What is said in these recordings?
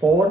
4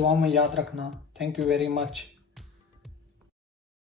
दुआ में याद रखना. Thank you very much.